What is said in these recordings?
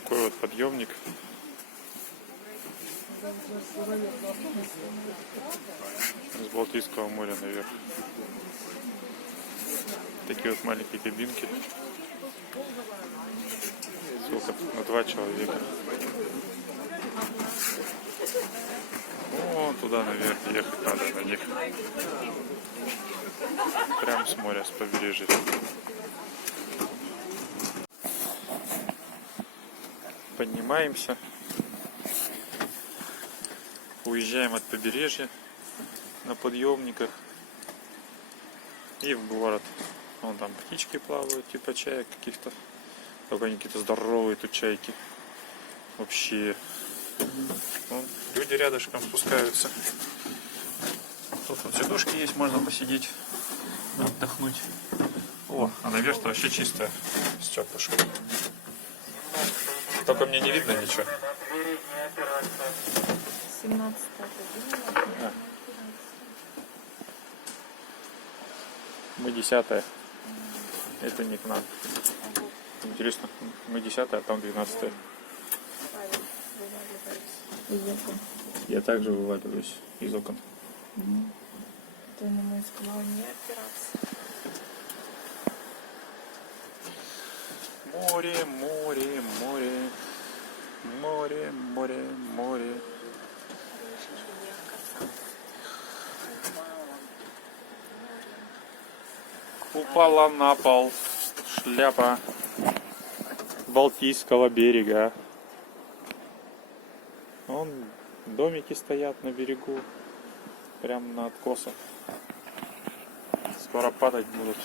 такой вот подъемник. С Балтийского моря наверх. Такие вот маленькие кабинки. Сколько? На 2 человека. Вон туда наверх ехать надо на них. Прямо с моря, с побережья. Поднимаемся. Уезжаем от побережья на подъемниках и в город. Вон там птички плавают, типа чаек каких-то. Только они какие-то здоровые тут чайки. Вообще. Вон, люди рядышком спускаются. Тут вот сидушки есть, можно посидеть, отдохнуть. О, а наверх-то вообще чистая, с теплышком. Только мне не видно ничего. 17 А. Мы 10-е. Это не к нам. Интересно, мы 10-е, а там 12-е. Я также вываливаюсь из окон. Ты на мой сказал не опираться. Море, море, море. Море, море, море. Упала на пол шляпа Балтийского берега. Вон домики стоят на берегу, прямо на откосах. Скоро падать будут.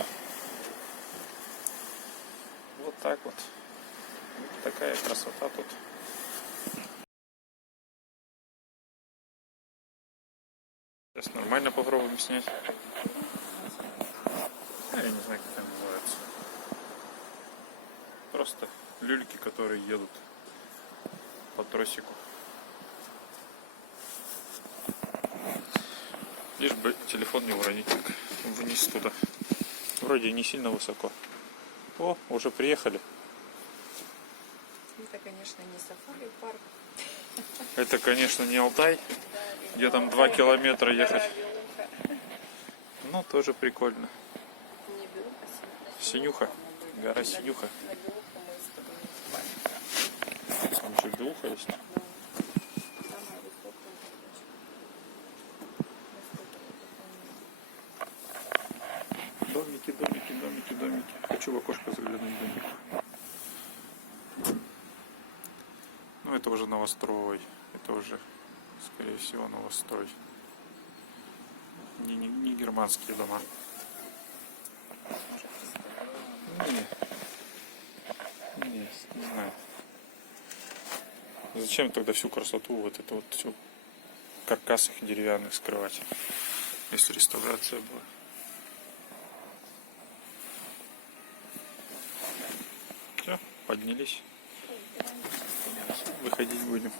Вот так вот. Такая красота тут. Сейчас нормально попробуем снять. Я не знаю, как это называется. Просто люльки, которые едут по тросику. Лишь бы телефон не уронить вниз туда. Вроде не сильно высоко. О, уже приехали. Это, конечно, не сафари-парк. Это, конечно, не Алтай, где там 2 километра ехать. Но тоже прикольно. Синюха. Гора Синюха. Там что, Белуха есть? Домики, домики, домики, домики. Хочу в окошко заглянуть в домик. Ну, это уже новострой. Это уже, скорее всего, новострой. Не германские дома. Не знаю. Зачем тогда всю красоту, вот эту вот всю каркас их деревянных скрывать, если реставрация была? Все, поднялись. Выходить будем.